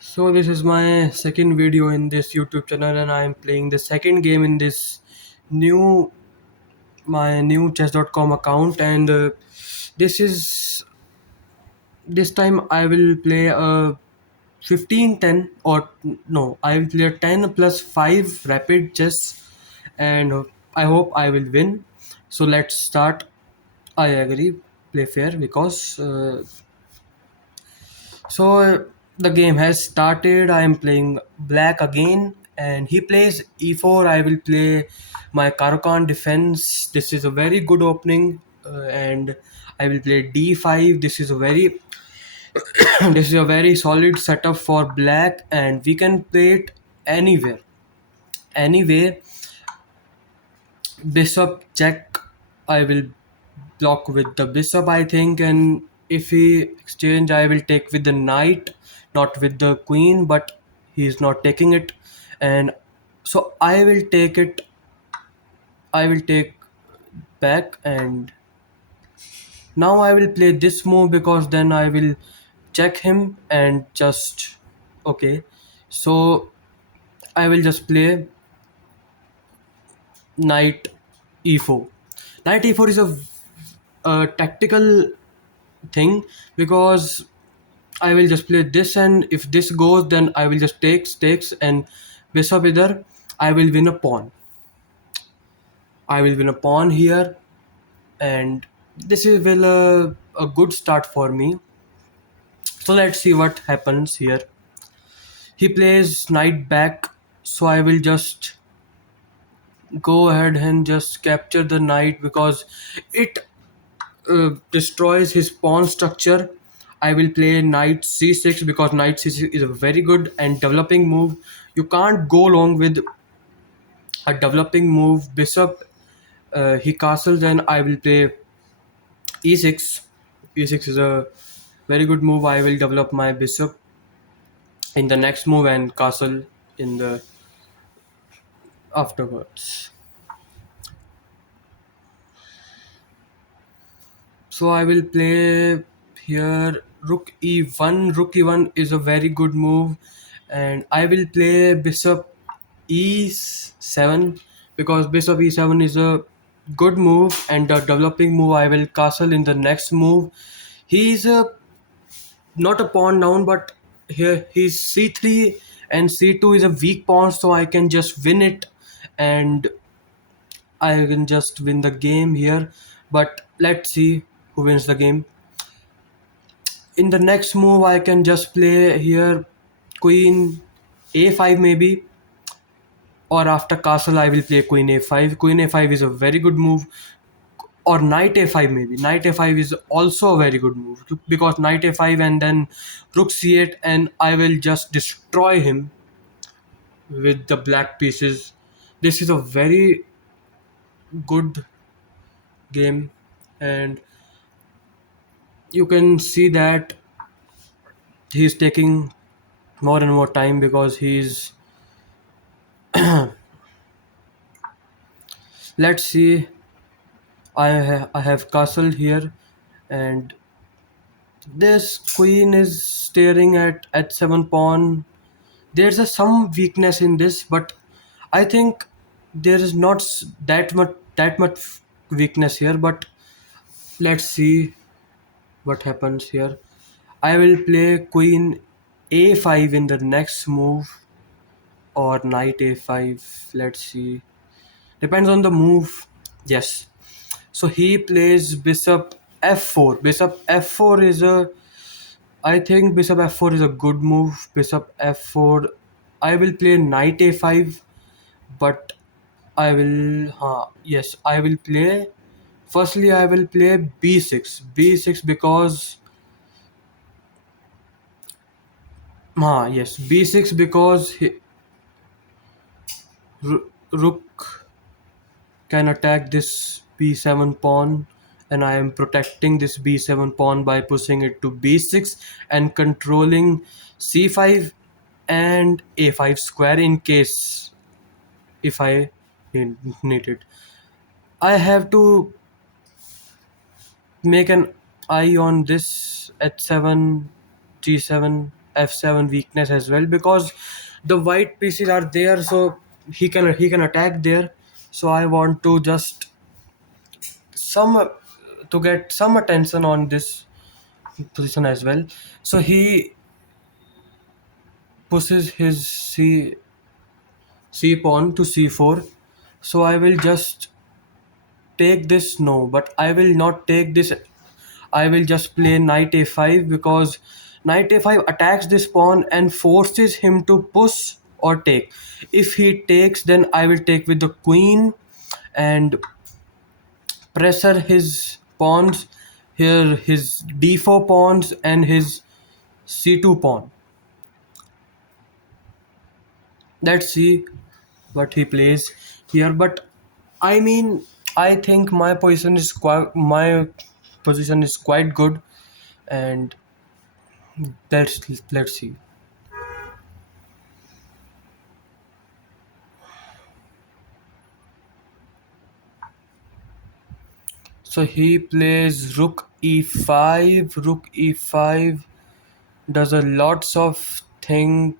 So this is my second video in this YouTube channel and I am playing the second game in this new my new chess.com account and this is this time I will play a 15-10 or no I will play a 10 plus 5 rapid chess and I hope I will win. So let's start. I agree, play fair because the game has started. I am playing black again, and he plays e4. I will play my Karukan defense. This is a very good opening, and I will play d5. This is a very this is a very solid setup for black, and we can play it anywhere. Anyway, bishop check. I will block with the bishop, I think, and if he exchange, I will take with the knight, not with the queen, but he is not taking it, and so I will take it. I will take back, and now I will play this move because then I will check him and just okay. So I will just play knight e4. Knight e4 is a tactical thing because I will just play this, and if this goes, then I will just takes and bishop either. I will win a pawn. I will win a pawn here, and this is will a good start for me. So let's see what happens here. He plays knight back, so I will just go ahead and just capture the knight because it destroys his pawn structure. I will play knight c6 because knight c6 is a very good and developing move. You can't go wrong with a developing move. Bishop he castles, and I will play e6. E6 is a very good move. I will develop my bishop in the next move and castle in the afterwards. So I will play here rook e1. Rook e1 is a very good move, and I will play bishop e7 because bishop e7 is a good move and a developing move. I will castle in the next move. He is a not a pawn down, but here he's c3 and c2 is a weak pawn, so I can just win it and I can just win the game here. But let's see who wins the game. In the next move, I can just play here queen a5 maybe, or after castle I will play queen a5. Queen a5 is a very good move, or knight a5 maybe. Knight a5 is also a very good move because knight a5 and then rook c8, and I will just destroy him with the black pieces. This is a very good game, and you can see that he's taking more and more time because he's let's see. I have castled here, and this queen is staring at h7 pawn. There's some weakness in this, but I think there is not that much weakness here. But let's see what happens here. I will play queen a5 in the next move, or knight a5. Let's see. Depends on the move. Yes. So he plays bishop f4. Bishop f4 is a I think bishop f4 is a good move. Bishop f4. I will play knight a5, but I will yes, I will play firstly I will play b6. B6 because yes, b6 because rook can attack this b7 pawn, and I am protecting this b7 pawn by pushing it to b6 and controlling c5 and a5 square in case if I need it. I have to make an eye on this h7, g7, f7 weakness as well, because the white pieces are there, so he can attack there. So I want to just some to get some attention on this position as well. So he pushes his c pawn to c4. So I will just take this. No, but I will not take this. I will just play knight a5, because knight a5 attacks this pawn and forces him to push or take. If he takes, then I will take with the queen and pressure his pawns here, his d4 pawns and his c2 pawn. Let's see what he plays here. But I mean, I think my position is quite good, and let's see. So he plays rook e5. Rook e5 does a lots of thing.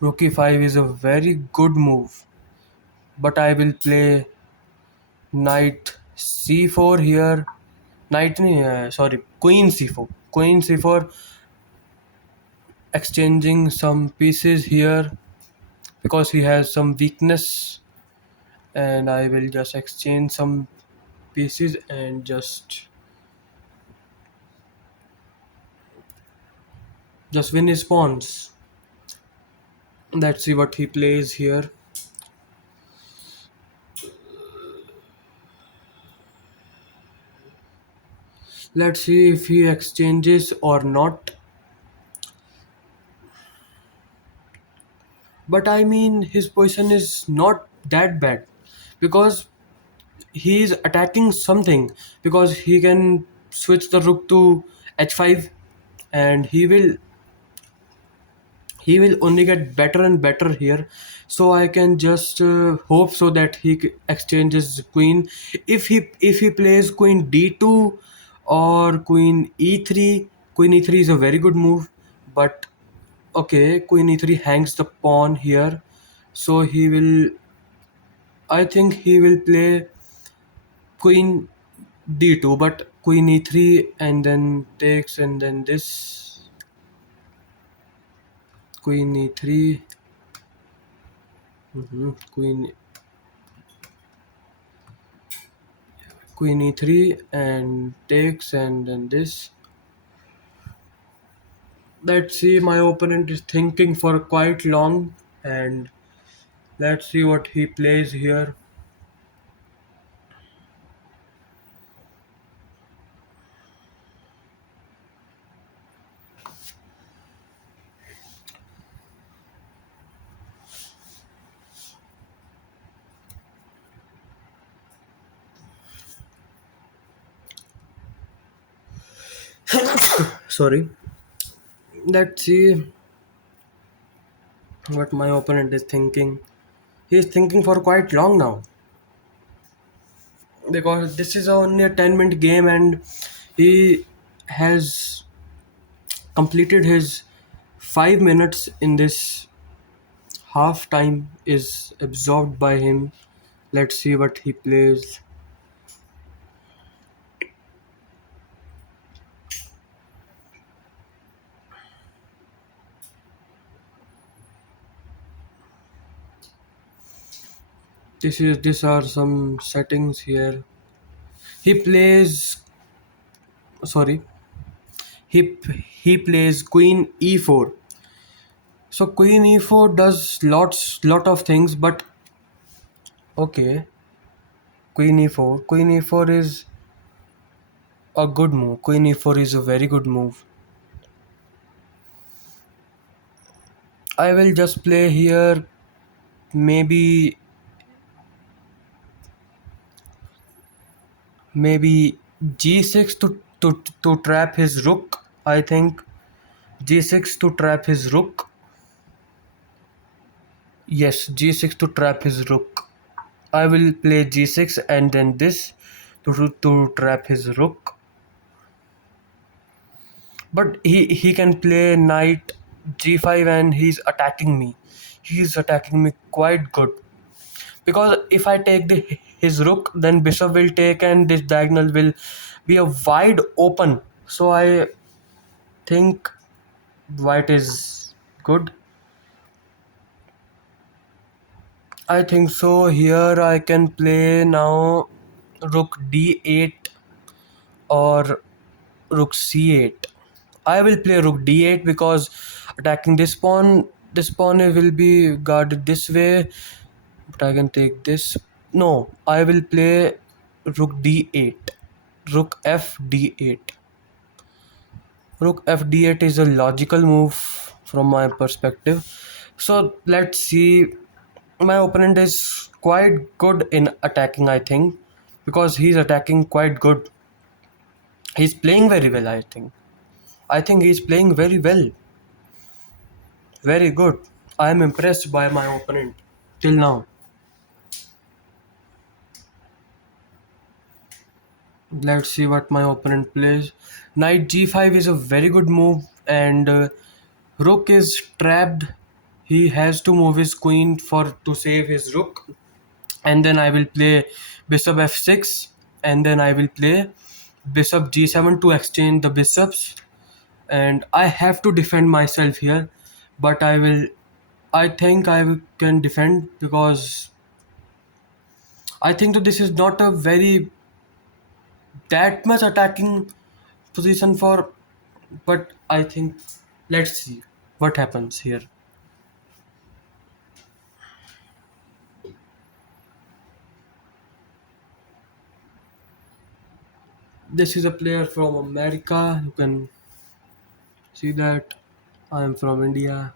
Rook e5 is a very good move, but I will play knight c4 here. Sorry, queen c4. Queen c4, exchanging some pieces here because he has some weakness, and I will just exchange some pieces and just win his pawns. Let's see what he plays here. Let's see if he exchanges or not. But I mean, his position is not that bad, because he is attacking something, because he can switch the rook to h5, and he will only get better and better here. So I can just hope so that he exchanges queen. If he plays queen d2 or queen e3. Queen e3 is a very good move, but okay, queen e3 hangs the pawn here. So I think he will play queen d2, but queen e3 and then takes, and then this queen e3. Queen e3 and takes, and then this. Let's see, my opponent is thinking for quite long, and let's see what he plays here. Sorry. Let's see what my opponent is thinking. He is thinking for quite long now, because this is only a 10-minute game, and he has completed his 5 minutes in this. Half time is absorbed by him. Let's see what he plays. These are some settings here. He plays, sorry, he he plays queen e4. So queen e4 does lot of things, but okay, queen e4 is a good move. Queen e4 is a very good move. I will just play here, maybe g6 to trap his rook. I think g6 to trap his rook. Yes, g6 to trap his rook. I will play g6 and then this to trap his rook. But he can play knight g5 and he's attacking me. He's attacking me quite good. Because if I take his rook, then bishop will take and this diagonal will be a wide open. So I think white is good. I think so. Here I can play now rook d8 or rook c8. I will play rook d8 because attacking this pawn will be guarded this way. But I can take this. No, I will play rook d8. Rook f d8. Rook f d8 is a logical move from my perspective. So let's see. My opponent is quite good in attacking, I think, because he's attacking quite good. He's playing very well, I think. I think he's playing very well. Very good. I am impressed by my opponent till now. Let's see what my opponent plays. Knight g5 is a very good move, and rook is trapped. He has to move his queen for to save his rook, and then I will play bishop f6, and then I will play bishop g7 to exchange the bishops, and I have to defend myself here, but I think can defend because I think that this is not a very that much attacking position for, but I think let's see what happens here. This is a player from America. You can see that I am from India.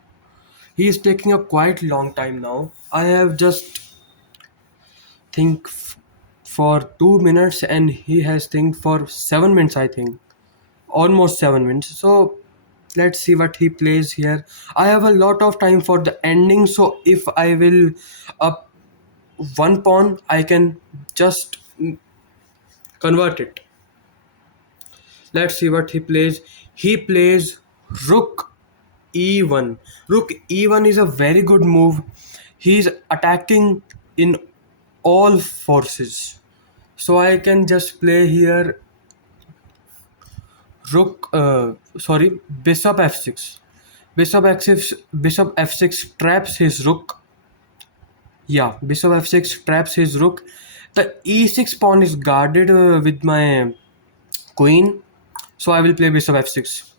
He is taking a quite long time now. I have just think for 2 minutes and he has think for 7 minutes. I think almost 7 minutes. So let's see what he plays here. I have a lot of time for the ending. So if I will up one pawn, I can just convert it. Let's see what he plays. He plays rook e1. Rook e1 is a very good move. He's attacking in all forces. So I can just play here rook sorry bishop f6. Bishop f6 traps his rook. Yeah, bishop f6 traps his rook. The e6 pawn is guarded with my queen. So I will play bishop f6.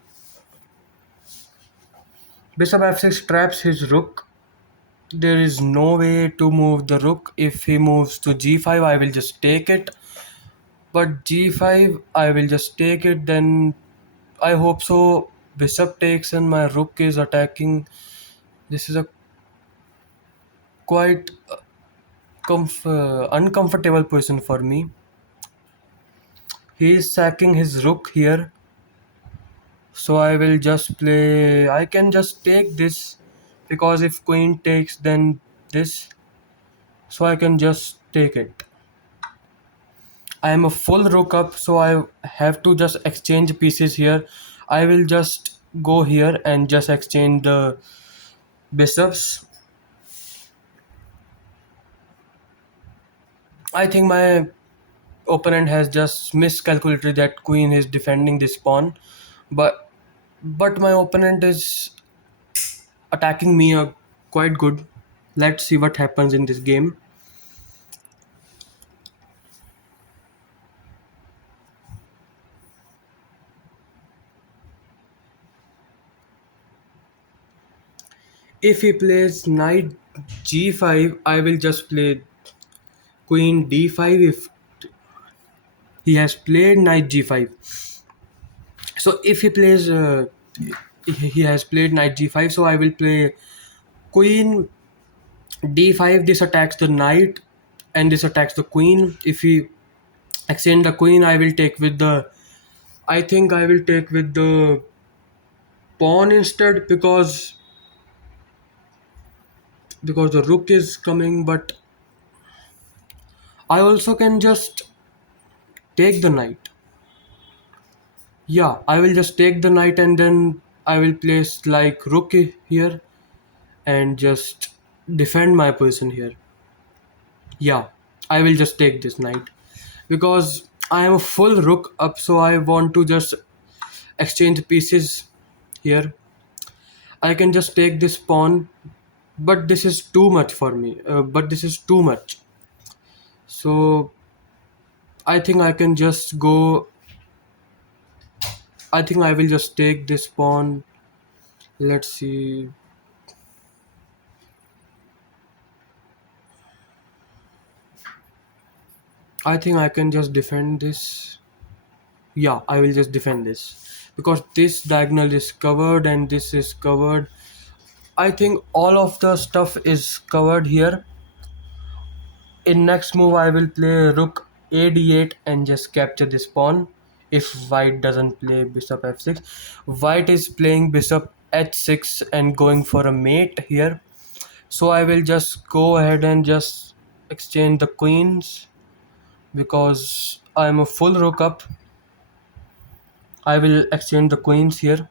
Bishop f6 traps his rook. There is no way to move the rook. If he moves to g5, I will just take it. But g5, I will just take it. Then I hope so. Bishop takes and my rook is attacking. This is a quite uncomfortable position for me. He is sacking his rook here. So I will just play. I can just take this because if queen takes, then this. So I can just take it. I am a full rook up, so I have to just exchange pieces here. I will just go here and just exchange the bishops. I think my opponent has just miscalculated that queen is defending this pawn, but my opponent is attacking me quite good. Let's see what happens in this game. If he plays knight g5, I will just play queen d5. If he has played knight g5, so if he plays he has played knight g5, so I will play queen d5. This attacks the knight and this attacks the queen. If he exchange the queen, I will take with the I think I will take with the pawn instead because the rook is coming, but I also can just take the knight. Yeah, I will just take the knight and then I will place like rook here and just defend my position here. Yeah, I will just take this knight because I am a full rook up, so I want to just exchange pieces here. I can just take this pawn, but this is too much for me. But this is too much. So I think I can just go. I think I will just take this pawn. Let's see. I think I can just defend this. Yeah, I will just defend this because this diagonal is covered and this is covered. I think all of the stuff is covered here. In next move I will play rook a d8 and just capture this pawn if white doesn't play bishop f6. White is playing bishop h6 and going for a mate here, so I will just go ahead and just exchange the queens because I'm a full rook up. I will exchange the queens here.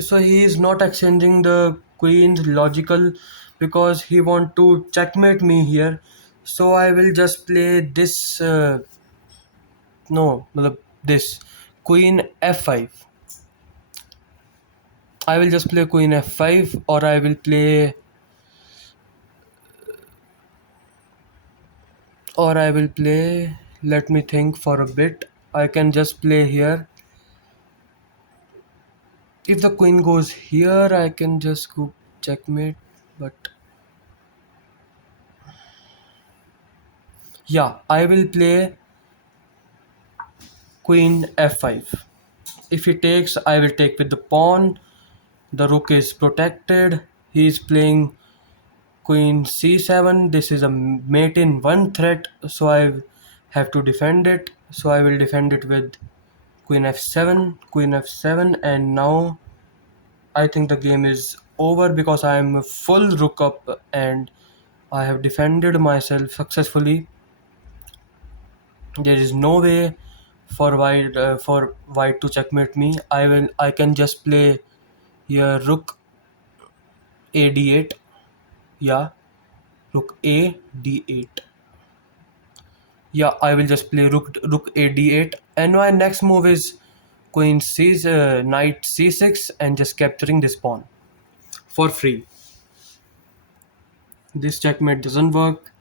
So he is not exchanging the queens logical because he want to checkmate me here. So I will just play this no matlab this queen f5. I will just play queen f5 or I will play, let me think for a bit. I can just play here. If the queen goes here I can just go checkmate, but yeah, I will play queen f5. If he takes, I will take with the pawn. The rook is protected. He is playing queen c7. This is a mate in one threat, so I have to defend it. So I will defend it with queen f7, and now I think the game is over because I am full rook up and I have defended myself successfully. There is no way for white to checkmate me. I can just play here rook a d8. Yeah, rook a d8. Yeah, I will just play rook a d8, and my next move is queen c knight c6 and just capturing this pawn for free. This checkmate doesn't work.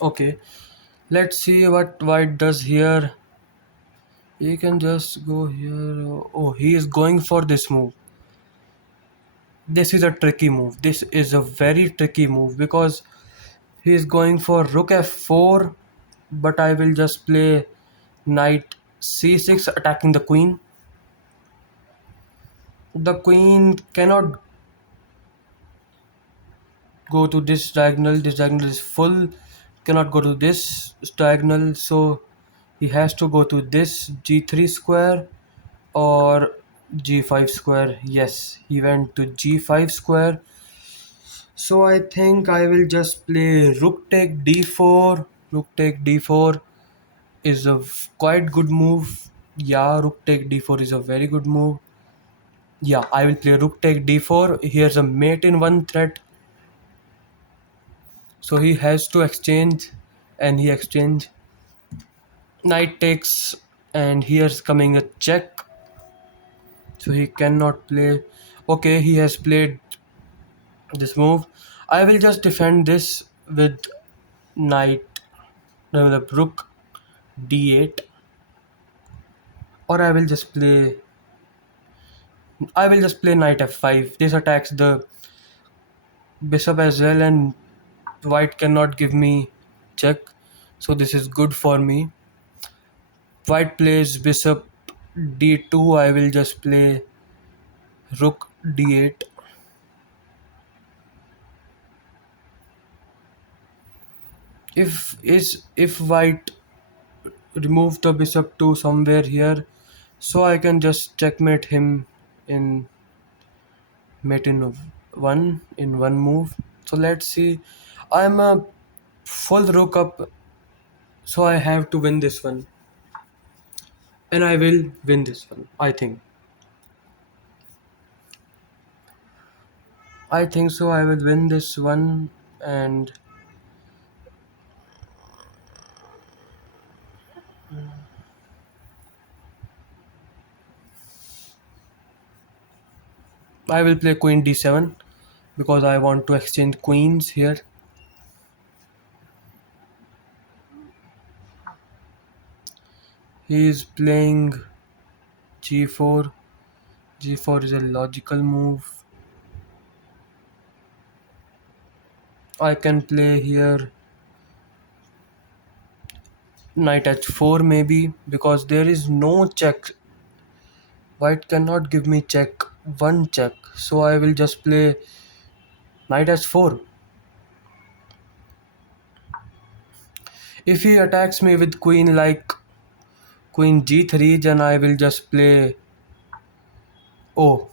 Okay, let's see what white does here. He can just go here. Oh, he is going for this move. This is a tricky move. This is a very tricky move because he is going for rook f4, but I will just play knight c6 attacking the queen. The queen cannot go to this diagonal. This diagonal is full. Cannot go to this diagonal, so he has to go to this g3 square or g5 square. Yes, he went to g5 square. So I think I will just play rook take d4. Rook take d4 is a quite good move. Yeah, rook take d4 is a very good move. Yeah, I will play rook take d4. Here's a mate in one threat. So he has to exchange and he exchange. Knight takes and here's coming a check. So he cannot play. Okay, he has played this move. I will just defend this with knight, no, the rook d8, or I will just play knight f5. This attacks the bishop as well, and white cannot give me check, so this is good for me. White plays bishop d2. I will just play rook d8. If white remove the bishop to somewhere here, So I can just checkmate him in mate in one move. So let's see. I'm a full rook up, so I have to win this one, and I will win this one. I think so. I will win this one, and I will play queen d7 because I want to exchange queens here. He is playing g4. G4 is a logical move. I can play here knight h4 maybe because there is no check. White cannot give me check. One check. So I will just play knight h4. If he attacks me with queen like queen g3, then I will just play. Oh,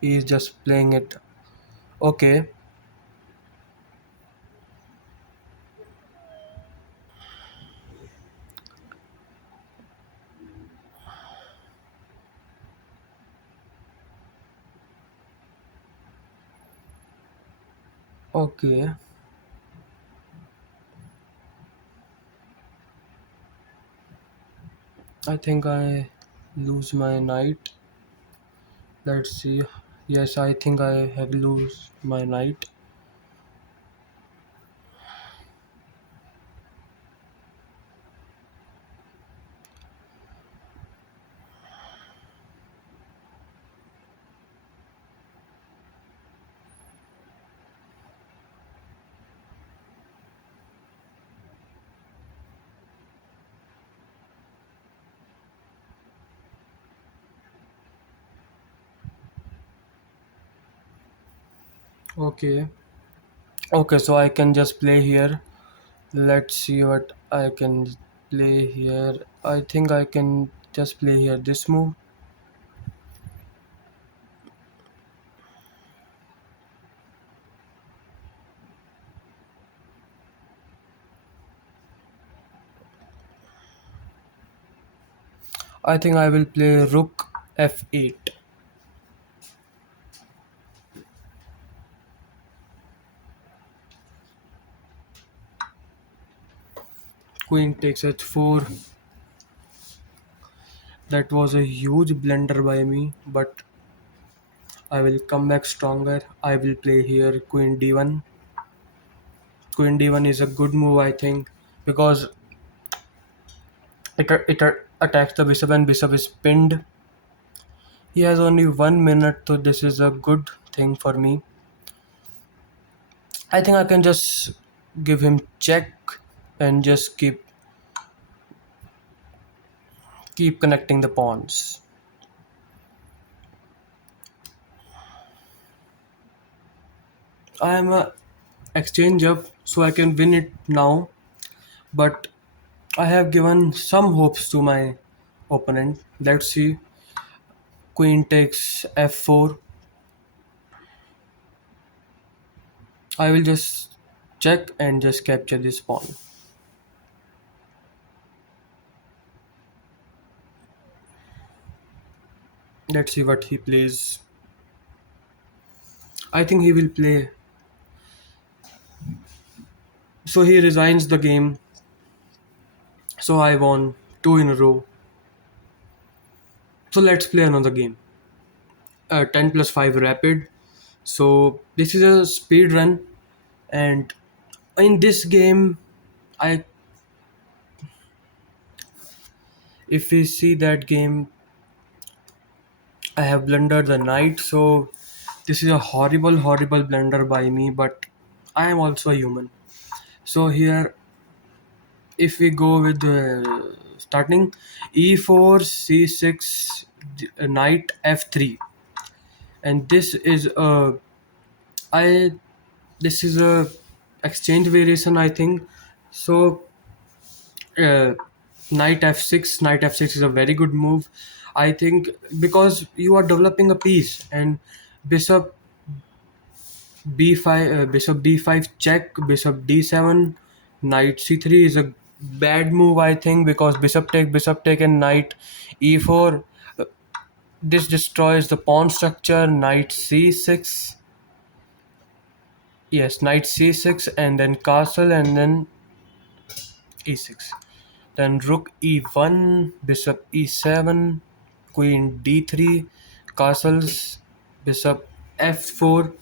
he is just playing it. Okay, okay. I think I lose my knight. Let's see. Yes, I think I have lose my knight. Okay. Okay, so I can just play here. Let's see what I can play here. I think I can just play here this move. I think I will play rook f8. Queen takes h4. That was a huge blunder by me, but I will come back stronger. I will play here queen d1. Queen d1 is a good move, I think, because it attacks the bishop and bishop is pinned. He has only 1 minute, so this is a good thing for me. I think I can just give him check and just keep connecting the pawns. I am a exchange up, so I can win it now. But I have given some hopes to my opponent. Let's see. Queen takes f4. I will just check and just capture this pawn. Let's see what he plays. I think he will play. So he resigns the game. So I won two in a row. So let's play another game. 10 plus 5 rapid. So this is a speed run, and in this game, I if we see that game, I have blundered the knight. So this is a horrible, horrible blunder by me. But I am also a human. So here, if we go with starting e4 c6 knight f3, and I this is a exchange variation, I think. So Knight f6 is a very good move, I think, because you are developing a piece. And bishop b5, bishop d5 check, bishop d7, knight c3 is a bad move, I think, because bishop take and knight e4. This destroys the pawn structure. Knight c6, yes, knight c6, and then castle, and then e6. Then rook e1, bishop e7, queen d3, castles, bishop f4,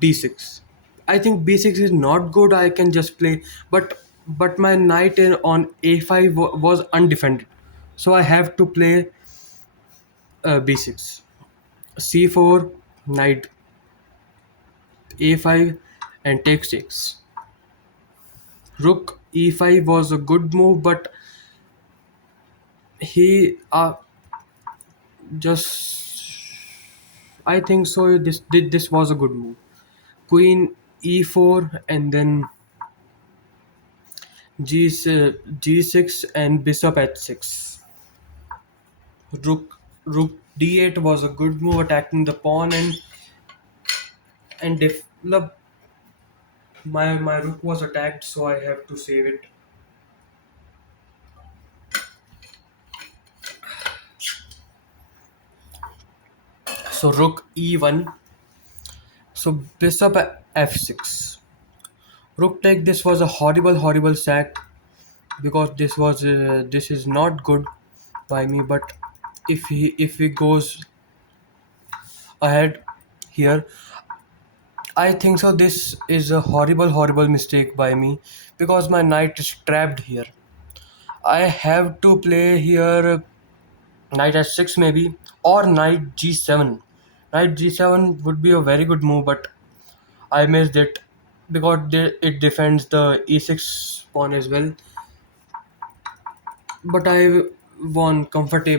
d6. I think b6 is not good. I can just play, but my knight on a5 was undefended, so I have to play b6, c4, knight a5, and take 6. Rook e5 was a good move, but he just, I think so. This was a good move. Queen e4, and then g6 and bishop h6. Rook d8 was a good move, attacking the pawn, and develop. My rook was attacked, so I have to save it. So rook e1. So bishop f6. Rook take. This was a horrible sack, because this is not good by me. But if he goes ahead here, I think so. This is a horrible mistake by me, because my knight is trapped here. I have to play here knight h6 maybe, or knight g7. Knight g7 would be a very good move, but I missed it, because it defends the e6 pawn as well. But I won comfortably.